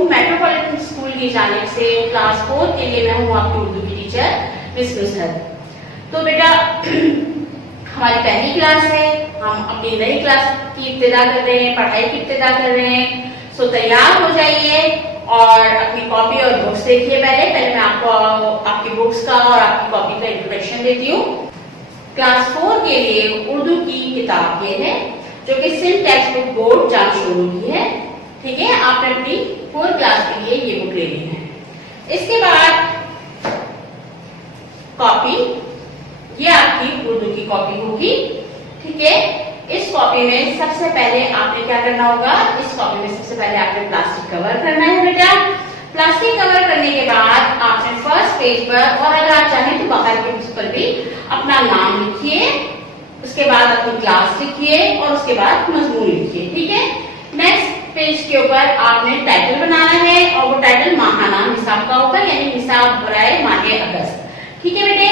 علیکم. Metropolitan school کی جانب سے کلاس 4 کے لیے میں ہوں آپ کی اردو کی ٹیچر مس نصرت. تو بیٹا ہماری پہلی کلاس ہے, ہم اپنی نئی کلاس کی ابتدا کر رہے ہیں, پڑھائی کی ابتدا کر رہے ہیں. سو تیار ہو جائیے اور اپنی کاپی اور بکس دیکھیے. پہلے میں آپ کو آپ کی بکس کا اور آپ کی کاپی کا انٹروڈکشن دیتی ہوں. کلاس 4 کے لیے اردو کی کتاب یہ ہے جو کہ سندھ ٹیکسٹ بک بورڈ جام شروع کی ہے. ٹھیک ہے, آپ نے اپنی 4 کلاس کے لیے یہ بک لے لی ہے. اس کے بعد کاپی, یہ آپ کی اردو کی کاپی ہوگی. ٹھیک ہے, اس کاپی میں سب سے پہلے آپ نے کیا کرنا ہوگا, اس کاپی میں سب سے پہلے آپ نے پلاسٹک کور کرنا ہے. بیٹا پلاسٹک کور کرنے کے بعد آپ نے فرسٹ پیج پر, اور اگر آپ چاہیں تو باہر کے پیج پر بھی اپنا نام لکھیے, اس کے بعد اپنی کلاس لکھیے اور اس کے بعد مضمون لکھیے. ٹھیک ہے, نیکسٹ پیج کے اوپر آپ نے ٹائٹل بنانا ہے اور وہ ٹائٹل ماہانہ نصاب کا ہوگا, یعنی نصاب برائے ماہ اگست. ٹھیک ہے بیٹے,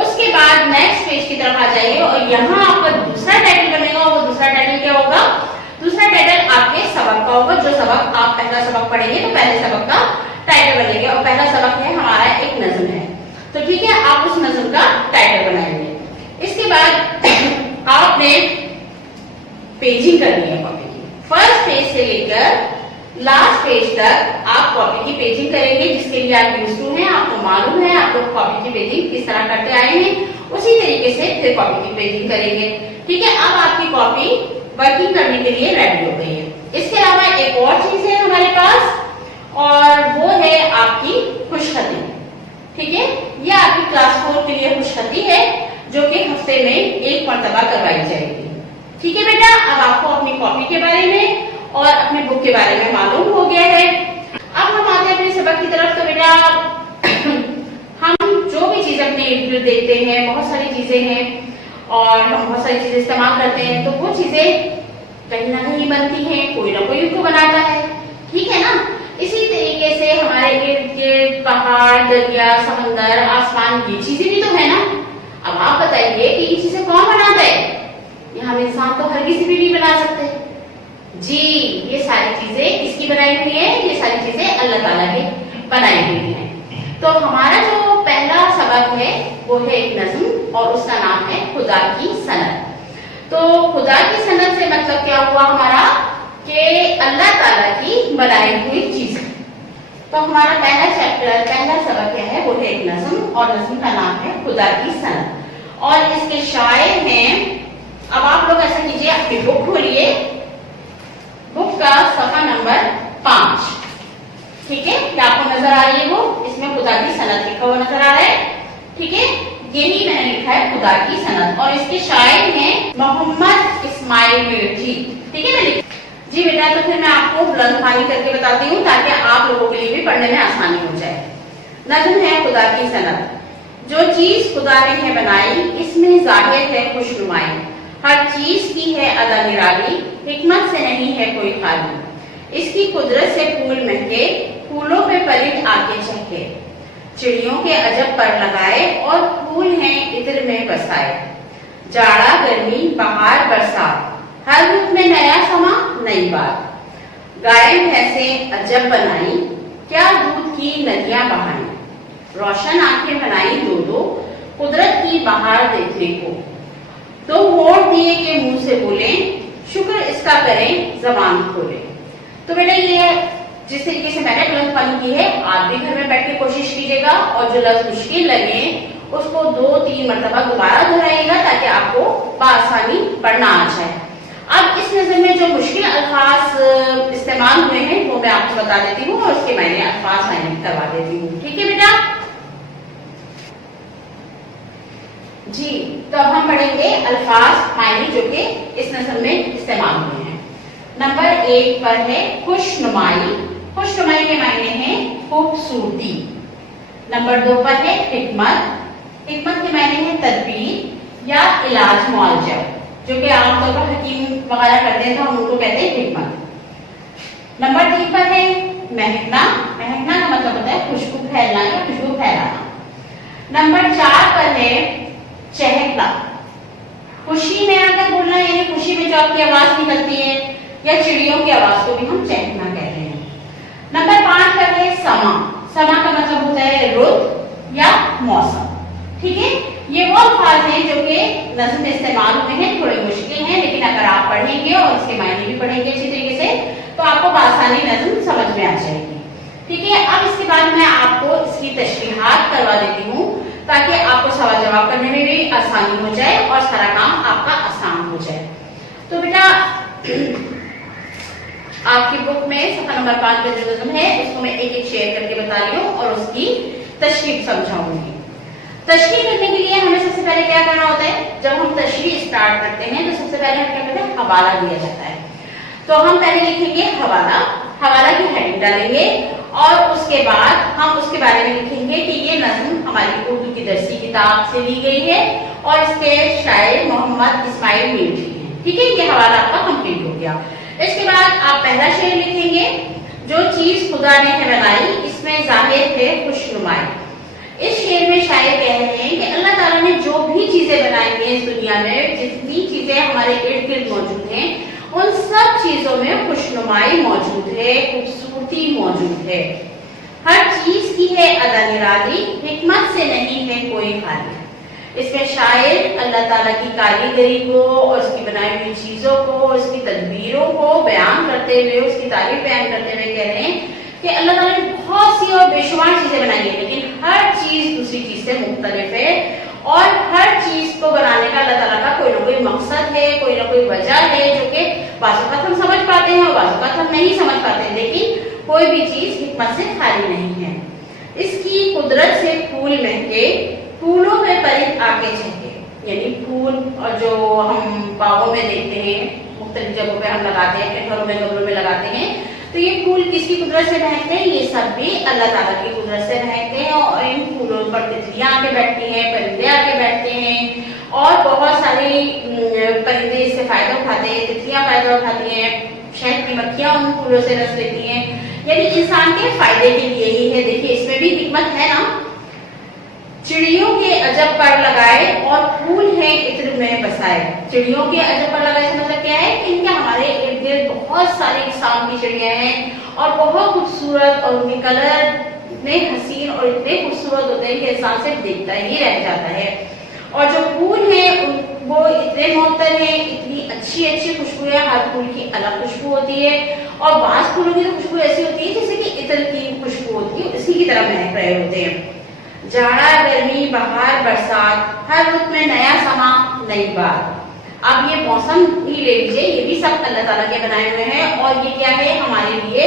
اس کے بعد نیکسٹ پیج کی طرف آ جائیے اور یہاں آپ کا دوسرا ٹائٹل بنے گا. وہ دوسرا ٹائٹل کیا ہوگا, دوسرا ٹائٹل آپ کے سبق کا ہوگا. جو سبق آپ پہلا سبق پڑھیں گے تو پہلے سبق کا ٹائٹل بنے گا, اور پہلا سبق ہے ہمارا ایک نظم ہے. تو ٹھیک ہے, آپ اس نظم کا ٹائٹل بنائیں گے. اس کے بعد آپ نے پیجنگ کرنی ہے کاپی کی. فرسٹ پیج سے لے کر لاسٹ پیج تک آپ کاپی کی پیجنگ کریں گے, جس کے لیے آپ یوز ٹو ہیں, آپ کو معلوم ہے آپ لوگ کاپی کی پیجنگ کس طرح کرتے آئے ہیں. اسی طریقے سے پھر کاپی کی پیجنگ کریں گے. ٹھیک ہے, اب آپ کی کاپی ورکنگ کرنے کے لیے ریڈی ہو گئی ہے. اس کے علاوہ ایک اور چیز ہے ہمارے پاس, اور وہ ہے آپ کی خوش خطی. ٹھیک ہے, یہ آپ کی کلاس 4 کے لیے خوش خطی ہے جو کہ ہفتے میں ایک مرتبہ کروائی جائے گی. ٹھیک ہے بیٹا, اب آپ کو اپنی کاپی کے بارے میں اور اپنے بک کے بارے میں معلوم ہو گیا ہے. اب ہم آتے ہیں اپنے سبق کی طرف. تو بیٹا ہم جو بھی چیز اپنے ارد گرد دیکھتے ہیں, بہت ساری چیزیں ہیں اور ہم بہت ساری چیزیں استعمال کرتے ہیں, تو وہ چیزیں کہیں نہ کہیں بنتی ہیں, کوئی نہ کوئی ان کو بناتا ہے. ٹھیک ہے نا, اسی طریقے سے ہمارے ارد گرد پہاڑ, دریا, سمندر, آسمان, یہ چیزیں بھی تو ہے نا. اب آپ بتائیے کہ یہ چیزیں کون بناتا ہے؟ یہ ہم انسان تو ہر کسی بھی نہیں بنا سکتے. جی, یہ ساری چیزیں کس کی بنائی ہوئی ہیں؟ یہ ساری چیزیں اللہ تعالیٰ کی بنائی ہوئی ہیں. تو ہمارا جو پہلا سبق ہے وہ ہے ایک نظم, اور اس کا نام ہے خدا کی صنعت. تو خدا کی صنعت سے مطلب کیا ہوا ہمارا, کہ اللہ تعالیٰ کی بنائی ہوئی چیزیں. تو ہمارا پہلا چیپٹر, پہلا سبق کیا ہے, وہ ہے ایک نظم, اور نظم کا نام ہے خدا کی صنعت. اور اس کے شاعر ہیں, اب آپ لوگ ایسا کیجیے, اپنی بک کھولیے, بک کا صفحہ نمبر 5. ٹھیک ہے, کیا آپ کو نظر آ رہی ہے وہ, اس میں خدا کی صنعت لکھا ہوا نظر آ رہا ہے. ٹھیک ہے, یہی میں نے لکھا ہے خدا کی صنعت, اور اس کے شاعر ہیں محمد اسماعیل میرٹھی. ٹھیک ہے, میں جی بیٹا, تو پھر میں آپ کو بلند خوانی کر کے بتاتی ہوں تاکہ آپ لوگوں کے لیے بھی پڑھنے میں آسانی ہو جائے. نظم ہے خدا کی صنعت. جو چیز خدا نے ہے بنائی, اس میں ظاہر ہے خوش نمائی. ہر چیز کی ہے ادا نرالی, حکمت سے نہیں ہے کوئی خالی. اس کی قدرت سے پھول مہکے, پھولوں پہ پرند آ کے چہکے. چڑیوں کے عجب پر لگائے, اور پھول ہیں عطر میں بسائے. جاڑا گرمی بہار برسات, ہر رخ میں نیا سما نئی بات. گائے بھینسیں عجب بنائی, کیا دودھ کی ندیاں بہائیں. روشن آنکھیں بنائی دو دو, قدرت کی بہار دیکھنے کو. تو ہونٹ دیے کہ منہ سے بولیں, شکر اس کا کریں زبان کھولیں. تو بیٹا یہ جس طریقے سے میں نے بلند خوانی کی ہے, آپ بھی گھر میں بیٹھ کے کوشش کیجیے گا, اور جو لفظ مشکل لگے اس کو 2-3 مرتبہ دوبارہ دہرائیے گا تاکہ آپ کو بآسانی پڑھنا آ جائے. اب اس نظم میں جو مشکل الفاظ استعمال ہوئے ہیں وہ میں آپ کو بتا دیتی ہوں, اور اس کے معنی الفاظ معنی کروا دیتی ہوں. ٹھیک ہے بیٹا, جی تو اب ہم پڑھیں گے الفاظ معنی جو کہ اس نظم میں استعمال ہوئے ہیں. نمبر 1 پر ہے خوش نمائی. خوش نمائی کے معنی ہیں خوبصورتی. نمبر 2 پر ہے حکمت. حکمت کے معنی ہیں تدبیر یا علاج معالجہ, جو کہ عام طور پر حکیم وغیرہ کرتے ہیں تو ہم ان کو کہتے ہیں حکمت. نمبر 3 پر ہے مہکنا. مہکنا کا مطلب ہوتا ہے خوشبو پھیلنا یا خوشبو پھیلانا. نمبر 4 پر ہے چہکنا. خوشی میں آ کر بولنا, یعنی خوشی میں جو آپ کی آواز نکلتی ہے, یا چڑیوں کی آواز کو بھی ہم چہکنا کہتے ہیں. نمبر 5 समा। समा का मतलब होता है रुत या मौसम। ठीक है, ये वो अल्फाज हैं जो कि नज़्म में इस्तेमाल हुए हैं, थोड़े मुश्किल हैं, लेकिन अगर आप पढ़ेंगे और इसके मायने भी पढ़ेंगे अच्छी तरीके से तो आपको बआसानी नज़्म समझ में आ जाएगी। ठीक है, अब इसके बाद मैं आपको इसकी तशरीहात करवा देती हूँ ताकि आपको सवाल जवाब करने में भी आसानी हो जाए और सारा काम आपका आसान हो जाए। तो बेटा आपकी बुक में सफा नंबर 5 पे जो नज़्म है उसको मैं एक एक शेयर करके बता रही हूँ और उसकी तशरीह समझाऊंगी। तशरीह करने के लिए हमें सबसे पहले क्या करना होता है, जब हम तशरीह स्टार्ट करते हैं तो सबसे पहले हम क्या करते हैं, हवाला दिया जाता है। तो हम पहले लिखेंगे हवाला, हवाला की हेडिंग डालेंगे और उसके बाद हम उसके बारे में लिखेंगे कि ये नज़्म हमारी उर्दू की दरसी किताब से ली गई है और इसके शायर मोहम्मद इस्माइल मीठी हैं। ठीक है, ये हवाला आपका कंप्लीट हो गया। इसके बाद आप पहला शेर लिखेंगे, जो चीज खुदा ने है बनाई इसमें जाहिर है खुशनुमाई। इस शेर में शायर कह रहे हैं कि अल्लाह ताला ने जो भी चीजें बनाई हैं इस दुनिया में, जितनी चीजें हमारे इर्द गिर्द मौजूद हैं, उन सब चीजों में खुशनुमाई मौजूद है, खूबसूरती मौजूद है। हर चीज की है अदा निराली, हिकमत से नहीं है कोई खाली। इसमें शायर अल्लाह ताला की कारीगरी को और उसकी बनाई हुई चीजों को, उसकी तदबीरों को बयान करते हुए, उसकी तारीफ बयान करते हुए कह रहे हैं कि अल्लाह ताला ने बहुत सी और बेशुमार चीजें बनाई है, लेकिन हर चीज दूसरी चीज से मुख्तलिफ है और हर चीज को बनाने का अल्लाह ताला का कोई ना कोई मकसद है, कोई ना कोई वजह है, जो कि बाज़ औक़ात हम समझ पाते हैं और बाज़ औक़ात हम नहीं समझ पाते हैं, लेकिन कोई भी चीज हिकमत से खाली नहीं है। इसकी कुदरत से फूल महके, फूलों में परिंद आके चहके, यानी फूल और जो हम बागों में देखते हैं, मुख्तलिफ जगहों पे हम लगाते हैं, अपने घरों में गमलों में लगाते हैं, तो ये फूल किसकी कुदरत से महकते हैं, ये सब भी अल्लाह ताला की कुदरत से महकते हैं और इन फूलों पर तितलियां आके बैठती हैं, परिंदे आके बैठते हैं और बहुत सारे परिंदे इससे फायदा उठाते हैं, तितलियां फायदा उठाती हैं, शहद की मक्खियां उन फूलों से रस लेती हैं, यानी इंसान के फायदे के लिए ही है। देखिए इसमें भी हिकमत है ना। चिड़ियों के अजब पर लगाए और फूल है इत्र में बसाए। चिड़ियों के अजब पर लगाए से मतलब क्या है कि इनके हमारे इर्द गिर्द बहुत सारी किस्म की चिड़िया हैं और बहुत खूबसूरत, और उनके कलर इतने हसीन और इतने खूबसूरत होते हैं कि इंसान सिर्फ देखता ही रह जाता है। और जो फूल है वो इतने मुअत्तर हैं, इतनी अच्छी अच्छी खुशबू है, हर फूल की अलग खुशबू होती है और बाज़ फूलों की तो खुशबू ऐसी होती है जैसे कि इत्र की खुशबू होती है, इसी की तरह महक रहे होते हैं। जाड़ा गर्मी बहार बरसात, हर रुत में नया समा नई बात। अब ये मौसम ही ले लीजिए, ये भी सब अल्लाह ताला के बनाए हुए हैं और ये क्या है, हमारे लिए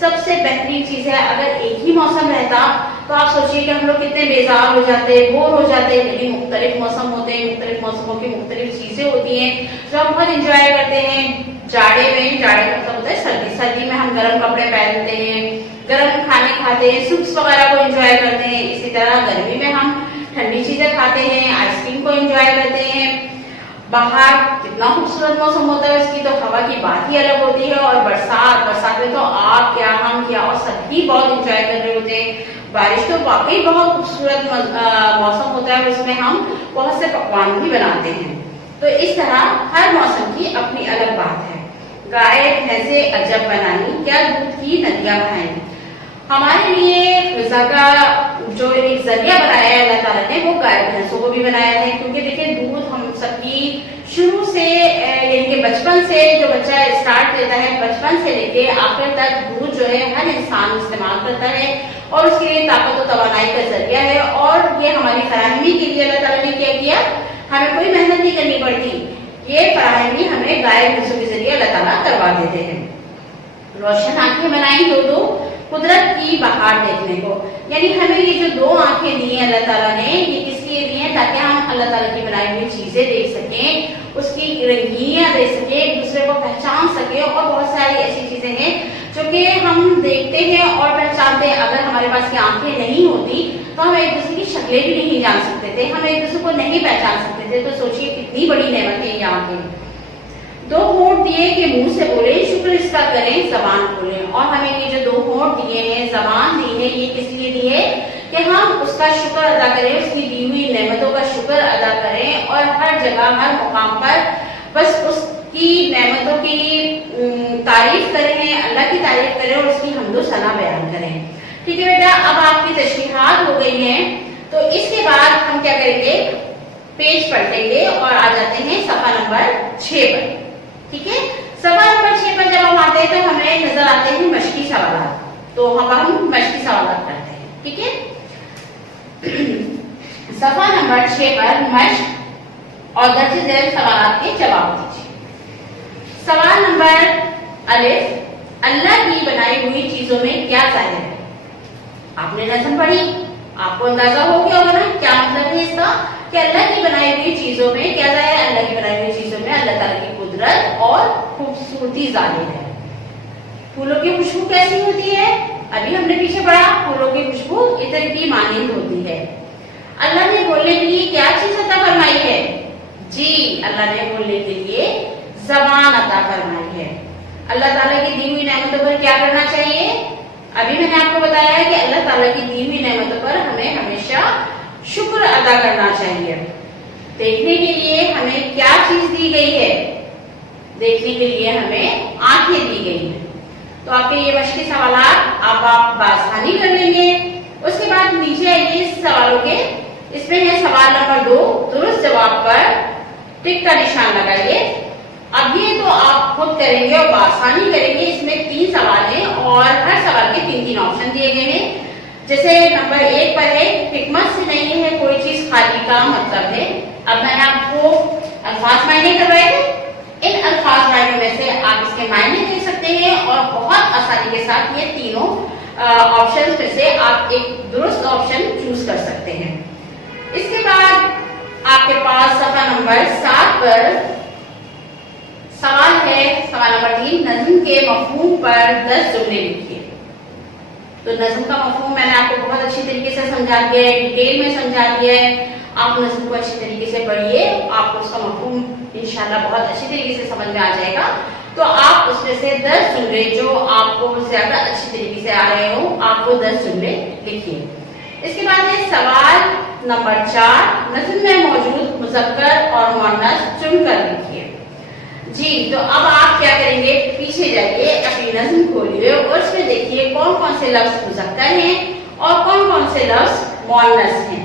सबसे बेहतरीन चीज है। अगर एक ही मौसम रहता तो आप सोचिए कि हम लोग कितने बेजार हो जाते, बोर हो जाते, लेकिन मुख्तलिफ मौसम होते हैं, मुख्तलिफ मौसमों की मुख्तलिफ चीजें होती हैं जो हम बहुत इंजॉय करते हैं। जाड़े में, जाड़े का मतलब होता है सर्दी, सर्दी में हम गर्म कपड़े पहनते हैं, गर्म खाने खाते हैं, सूप्स वगैरह को एंजॉय करते हैं। इसी तरह गर्मी में हम ठंडी चीजें खाते हैं, आइसक्रीम को एंजॉय करते हैं। बाहर कितना खूबसूरत मौसम होता है, उसकी तो हवा की बात ही अलग होती है। और बरसात, बरसात में तो आप क्या हम क्या और सभी बहुत एंजॉय कर रहे होते हैं। बारिश तो वाकई बहुत खूबसूरत मौसम होता है, उसमें हम बहुत से पकवान भी बनाते हैं। तो इस तरह हर मौसम की अपनी अलग बात है। गाय भैंसे अजब बनानी, क्या दूध की नदियां बहाई। हमारे लिए ग़िज़ा का जो एक जरिया बनाया है अल्लाह ताला ने, वो गाय भैंसों को भी बनाया है, क्योंकि देखिए दूध हम सबकी शुरू से यानी कि बचपन से जो बच्चा स्टार्ट लेता है, बचपन से लेके आखिर तक दूध जो है हर इंसान इस्तेमाल करता है और उसके लिए ताकत और तवानाई का जरिया है। और ये हमारी फराहमी के लिए अल्लाह ताला ने क्या किया, हमें कोई मेहनत नहीं करनी पड़ती, ये फराहमी हमें गाय भैंसों के जरिए अल्लाह ताला करवा देते हैं। रोशन आंखें बनाई दो दो कुदरत की बहार देखने को, यानी हमें ये जो दो आंखें दी हैं अल्लाह ताला ने, ये किस लिए दी हैं, ताकि हम अल्लाह ताला की बनाई हुई चीजें देख सकें, उसकी रंगीनियां देख सकें, एक दूसरे को पहचान सकें। और बहुत सारी ऐसी चीजें हैं जो कि हम देखते हैं और पहचानते हैं। अगर हमारे पास ये आंखें नहीं होती तो हम एक दूसरे की शक्लें भी नहीं जान सकते थे, हम एक दूसरे को नहीं पहचान सकते थे। तो सोचिए कितनी बड़ी नेमत है ये आंखें। दो होंठ दिए कि मुंह से बोले, शुक्र इसका करें जबान खोले। और हमें ये जो दो होंठ दिए हैं, जबान दी है, ये किस लिए दी है कि हम उसका शुक्र अदा करें, उसकी दी हुई नेमतों का शुक्र अदा करें और हर जगह हर मुकाम पर बस उसकी नेमतों की तारीफ करें, अल्लाह की तारीफ करें और उसकी हम्दो सना बयान करें। ठीक है बेटा, अब आपकी तशरीहात हो गई हैं, तो इसके बाद हम क्या करेंगे, पेज पलटेंगे और आ जाते हैं सफा नंबर 6 पर। ठीक है, सफा नंबर 6 पर जब हम आते हैं तो हमें नजर आते हैं मश्की सवाल, तो हम मश्की सवाल करते हैं। ठीक है, सफा नंबर 6 पर मश्क और दर्ज झेल सवाल के जवाब दीजिए। सवाल नंबर अलिफ, अल्लाह की बनाई हुई चीजों में क्या जाहिर है? आपने नज़म पढ़ी, आपको अंदाजा हो गया होगा ना क्या मतलब है इसका, कि अल्लाह की बनाई हुई चीजों में क्या जाहिर है? अल्लाह की बनाई हुई चीजों में अल्लाह ताला की कुदरत और खूबसूरती जाहिर है। फूलों की खुशबू कैसी होती है? अभी हमने पीछे पढ़ा, फूलों की खुशबू इत्र की मानिंद होती है। अल्लाह ने बोलने के लिए क्या चीज अता फरमाई है? जी, अल्लाह ने बोलने के लिए ज़बान अता फरमाई है। अल्लाह ताला की दी हुई नेमतों पर क्या करना चाहिए? अभी मैंने आपको बताया है कि अल्लाह ताला की दी हुई नेमतों पर हमें हमेशा शुक्र अदा करना चाहिए। देखने के लिए हमें क्या चीज दी गई है? देखने के लिए हमें आंखें दी गई हैं। तो आपके ये मश्की सवालात आप आसानी कर लेंगे। उसके बाद नीचे आइए इस सवालों के, इसमें है सवाल नंबर 2, दुरुस्त जवाब पर टिक का निशान लगाइए। अब ये तो आप खुद करेंगे और आसानी करेंगे। इसमें 3 सवाल हैं और हर सवाल के 3-3 ऑप्शन दिए गए हैं। जैसे नंबर 1 पर है, हिकमत से नहीं है कोई चीज खाली का मतलब है। अब मैंने आपको अल्फाज मायने करवाए थे, इन अल्फाज मायनों में से आप इसके मायने दे सकते हैं और बहुत आसानी के साथ ये तीनों ऑप्शन में से आप एक दुरुस्त ऑप्शन चूज कर सकते हैं। इसके बाद आपके पास सफा नंबर 7 पर सवाल है, सवाल नंबर 3, नज़्म के मफहूम पर 10 जुमले लिखिए। तो नज़्म का मफहूम मैंने आपको बहुत अच्छी तरीके से समझा दिया है, डिटेल में समझा दिया है। आप नज़्म को अच्छी तरीके से पढ़िए, आपको उसका मफहूम इंशाल्लाह बहुत अच्छी तरीके से समझ में आ जाएगा। तो आप उसमें से 10 जुमले जो आपको ज्यादा अच्छी तरीके से आ रहे हो, आपको 10 जुमले लिखिए। इसके बाद है सवाल नंबर 4, नज़्म में मौजूद मुज़क्कर और मुअन्नस चुनकर लिखिए। जी, तो अब आप क्या करेंगे, पीछे जाइए, अपनी नज़्म खोलिए और उसमें देखिए कौन कौन से लफ्ज मुज़क्कर हैं और कौन कौन से लफ्ज मुअन्नस हैं।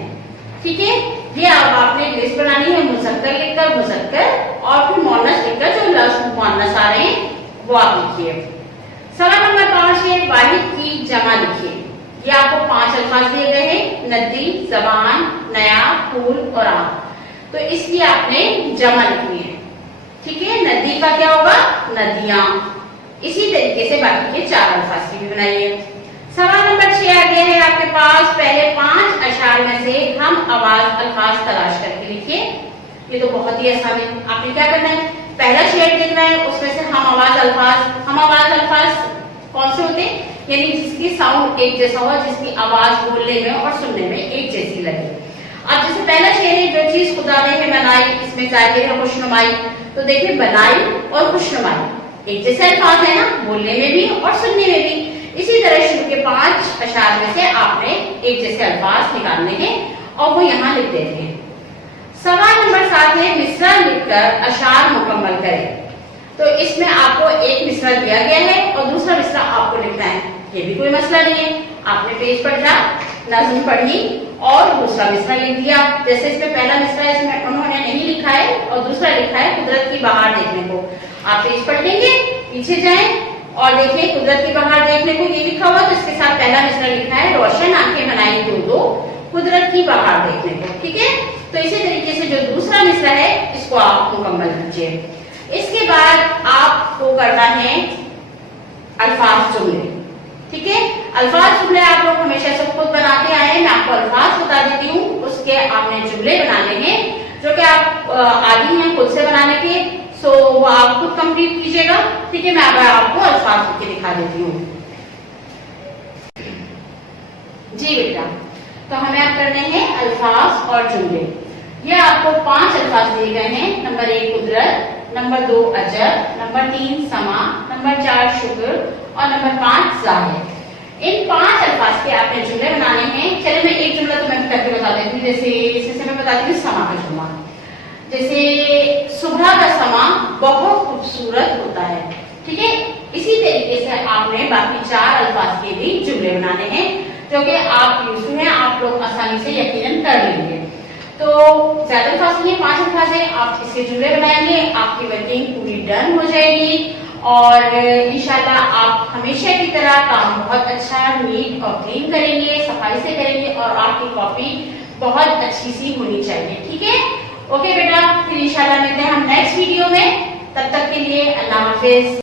ठीक है, ये अब आपने लिस्ट बनानी है, मुज़क्कर लिखकर मुज़क्कर और फिर मुअन्नस लिखकर जो लफ्ज मुअन्नस आ रहे हैं वो आप लिखिए। सवाल नंबर 5 है, वाहिद की जमा लिखिए। ये आपको 5 अल्फाज दिए गए हैं, नदी, जबान, नया, फूल और आम। तो इसकी आपने जमा लिखनी है। ठीक है, नदी का क्या होगा? नदियां। इसी तरीके से बाकी के 4 अल्फाज की भी बनाइए। सवाल नंबर 6 आ गया है आपके पास, पहले 5 अशार में से हम आवाज अल्फाज तलाश करके लिखिए। ये तो बहुत ही आसान है। आपने क्या करना है, पहला शेर देखना है, उसमें से हम आवाज अल्फाज कौन से होते हैं? यानी जिसकी साउंड एक जैसा हो, जिसकी आवाज बोलने में और सुनने में एक जैसी लगे। अब जैसे पहला शेर है, जो चीज खुदा ने बनाई, इसमें जाहिर है खुशनुमाई। तो देखिए, बनाई और खुशनुमाई एक जैसे अल्फाज है ना, बोलने में भी और सुनने में भी। इसी तरह शुरू के 5 अशार में से आपने एक जैसे अल्फाज निकालने हैं और वो यहाँ लिख देते हैं। सवाल नंबर 7 है, मिसरा लिखकर अशार मुकम्मल करें। तो इसमें आपको एक मिसरा दिया गया है और दूसरा मिसरा आपको लिखना है। ये भी कोई मसला नहीं है, आपने पेज पर जा नज़्म पढ़ी और दूसरा मिसरा लिख दिया। जैसे इसमें पहला मिसरा इसमें उन्होंने नहीं लिखा है और दूसरा लिखा है कुदरत की बहार देखने को। आप पेज पढ़ेंगे, पीछे जाएं और देखिए कुदरत की बहार देखने को ये लिखा हुआ, तो इसके साथ पहला मिसरा लिखा है, रोशन आंखें बनाई दो कुदरत की बहार देखने को। ठीक है, तो इसी तरीके से जो दूसरा मिसरा है इसको आप मुकम्मल कीजिए। इसके बाद आपको करना है अल्फाज जुमले। ठीक है, अल्फाज जुमले आप लोग हमेशा से खुद बनाते आए हैं, मैं आपको अल्फाज बता देती हूँ, उसके आपने जुमले बनाने हैं जो कि आप आदी हैं खुद से बनाने के। सो वो आप खुद कंप्लीट कीजिएगा। ठीक है, मैं अब आपको अल्फाज लिख के दिखा देती हूँ। जी बेटा, तो हमें अब करने हैं अल्फाज और जुमले। ये आपको 5 अल्फाज दिए गए हैं। नंबर 1 कुदरत, नंबर 2 अजब, नंबर 3 समा, नंबर 4 शुक्र और नंबर 5 जाहिर। इन 5 अल्फाज के आपने जुमले बनाने हैं। चलिए मैं एक जुमला तो मैं करके बता देती हूँ। जैसे मैं बताती हूँ समा का जुमला। जैसे सुबह का समा बहुत खूबसूरत होता है। ठीक है, इसी तरीके से आपने बाकी 4 अल्फाज के भी जुमले बनाने हैं। جو کہ آپ یوز ہیں، آپ لوگ آسانی سے یقیناً کر لیں گے. تو زیادہ الفاظ نہیں، 5 الفاظ ہیں، آپ اس سے جملے بنائیں گے، آپ کی ورکنگ پوری ڈن ہو جائے گی اور انشاءاللہ آپ ہمیشہ کی طرح کام بہت اچھا نیٹ اور کلین کریں گے، صفائی سے کریں گے اور آپ کی کاپی بہت اچھی سی ہونی چاہیے. ٹھیک ہے، اوکے بیٹا، پھر انشاءاللہ ملتے ہیں ہم نیکسٹ ویڈیو میں. تب تک کے لیے اللہ حافظ.